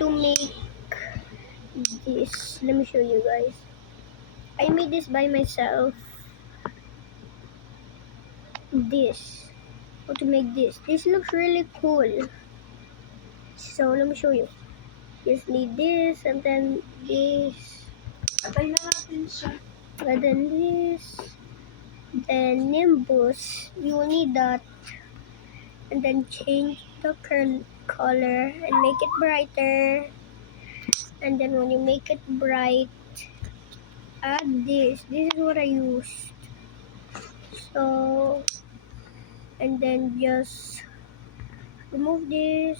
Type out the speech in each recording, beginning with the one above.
to make this. Let me show you guys. I made this by myself. This. How to make this. This looks really cool. So let me show you. Just need this and then this. Atay na natin siya. And then this. Then Nimbus. You will need that. And then change the color and make it brighter. And then when you make it bright, add this. This is what I used. So, and then just remove this.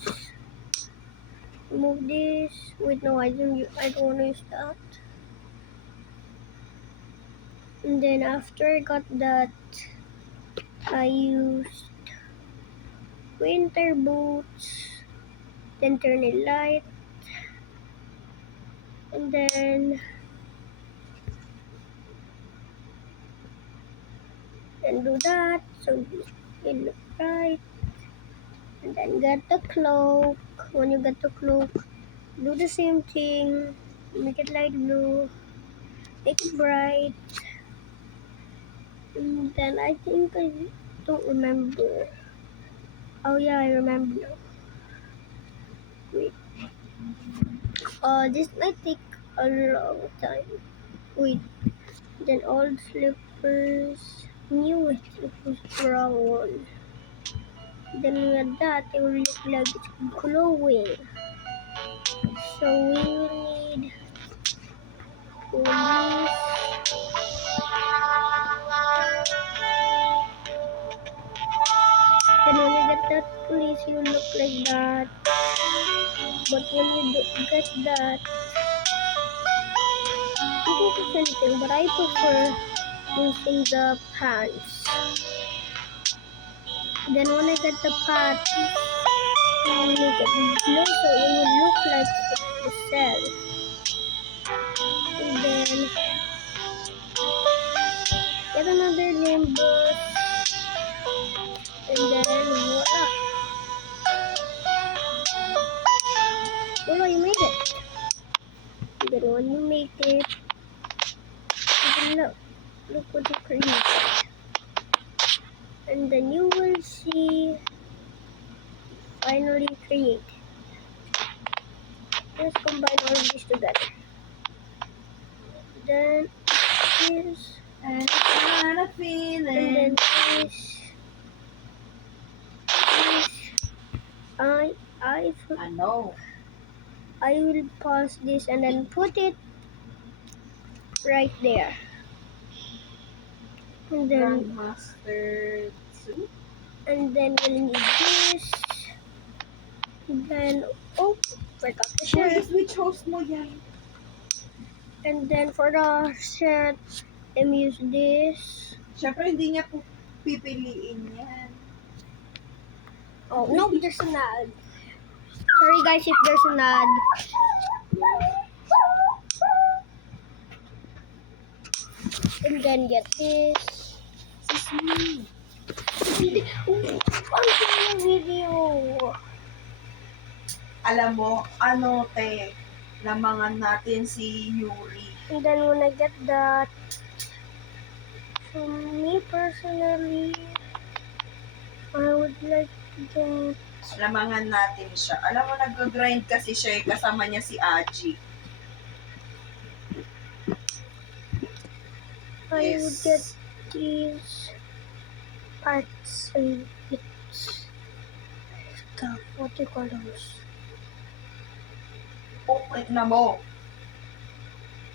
Remove this. Wait, no, I don't want to use that. And then after I got that, I used winter boots. Then turn it light. And then do that. So it look bright. And then get the cloak. When you get the cloak, do the same thing. Make it light blue. Make it bright. And then I think I don't remember. Oh yeah, I remember now. Wait. This might take a long time. Wait. Then old slippers. New slippers. Wrong one. Then with that, it will look like it's glowing. So we will need police. Then when you get that police, you look like that. But when you get that, you can use anything. But I prefer using the pants. Then when I get the pants, I make it blue so it will look like the cell. And then get another Nimbus. And then voila. Voila, you made it. And then when you make it, look what you created. And then you will see finally created. Let's combine all of these together. Then this, And I feeling. and then this. I know. I will pause this and then put it right there. And then Grandmaster 2. we'll need this. Then forgot the shirt. Yes, which host mo yan? And then for the shirt, use this. Siyempre, hindi niya po pipiliin yan. Oh no, there's an ad. Sorry guys if there's an ad. And then get this. Sismi. Ang video. Alam mo, lamangan natin si Yuri. And then when I get that, for me personally, I would like to get. Lamangan natin siya. Alam mo, nag-grind kasi siya, kasama niya si Aji. I would get these parts and bits. Stuff. What do you call those? Na mo.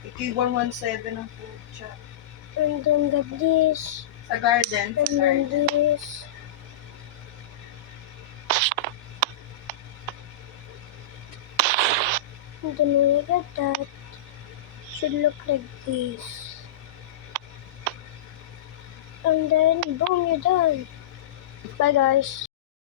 Ito'y 117 ang food siya. And then get this. Sa garden. And then this. And then when I get that, it should look like this. And then boom, you're done. Bye guys.